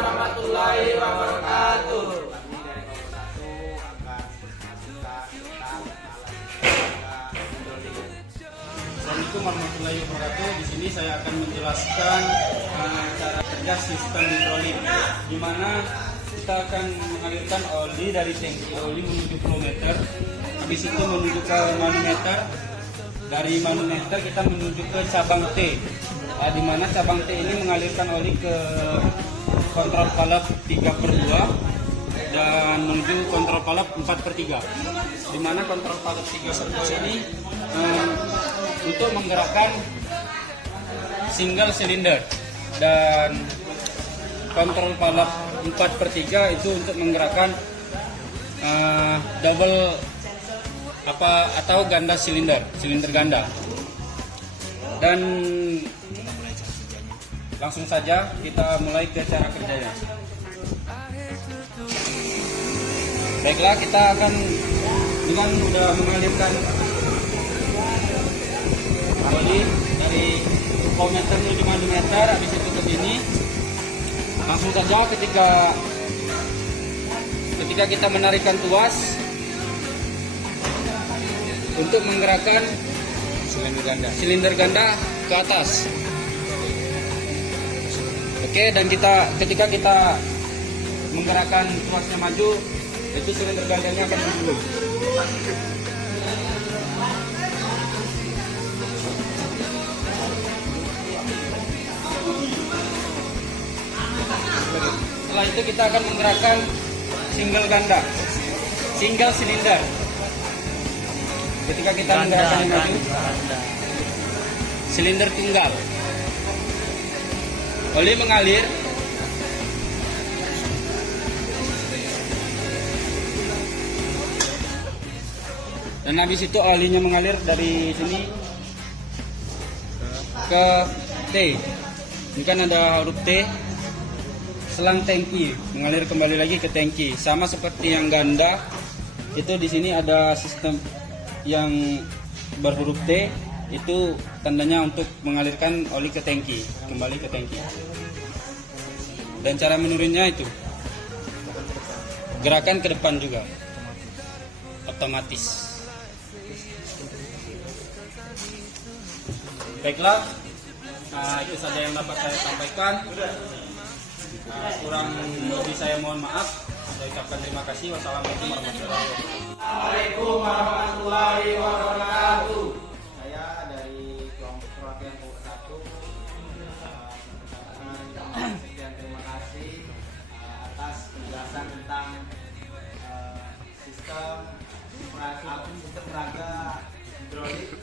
warahmatullahi wabarakatuh. Assalamualaikum warahmatullahi wabarakatuh. Di sini saya akan menjelaskan cara kerja sistem hidrolik, di mana kita akan mengalirkan oli dari tangki oli menuju flow meter, habis itu menuju ke manometer. Dari manometer kita menuju ke cabang T, di mana cabang T ini mengalirkan oli ke kontrol valve 3/2 dan menuju kontrol valve 4/3, di mana kontrol valve 3/2 ini untuk menggerakkan single cylinder, dan kontrol valve 4/3 itu untuk menggerakkan double atau ganda silinder ganda. Dan langsung saja kita mulai ke cara kerjanya. Baiklah, kita akan dengan sudah mengalirkan oli dari flow meter menuju manometer, habis itu ke sini. Langsung saja ketika kita menarikkan tuas untuk menggerakkan silinder ganda ke atas. Oke, dan ketika kita menggerakkan tuasnya maju, itu silinder gandanya akan mundur. Setelah itu kita akan menggerakkan single silinder. Ketika kita menggerakkan yang maju, silinder tunggal, oli mengalir. Dan habis itu olinya mengalir dari sini ke T. Ini kan ada huruf T, selang tangki, mengalir kembali lagi ke tangki. Sama seperti yang ganda, itu di sini ada sistem yang berhuruf T, itu tandanya untuk mengalirkan oli ke tangki, kembali ke tangki. Dan cara menurunnya itu gerakan ke depan juga, otomatis. Baiklah, itu saja yang dapat saya sampaikan. Kurang lebih saya mohon maaf. Saya ucapkan terima kasih. Wassalamualaikum warahmatullahi wabarakatuh. Saya dari kelompok perwakilan kelompok 1 sekian terima kasih atas penjelasan tentang sistem peraga hidrolik.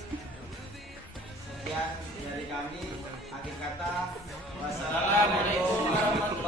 Sekian dari kami. Akhir kata, wassalamualaikum warahmatullahi wabarakatuh.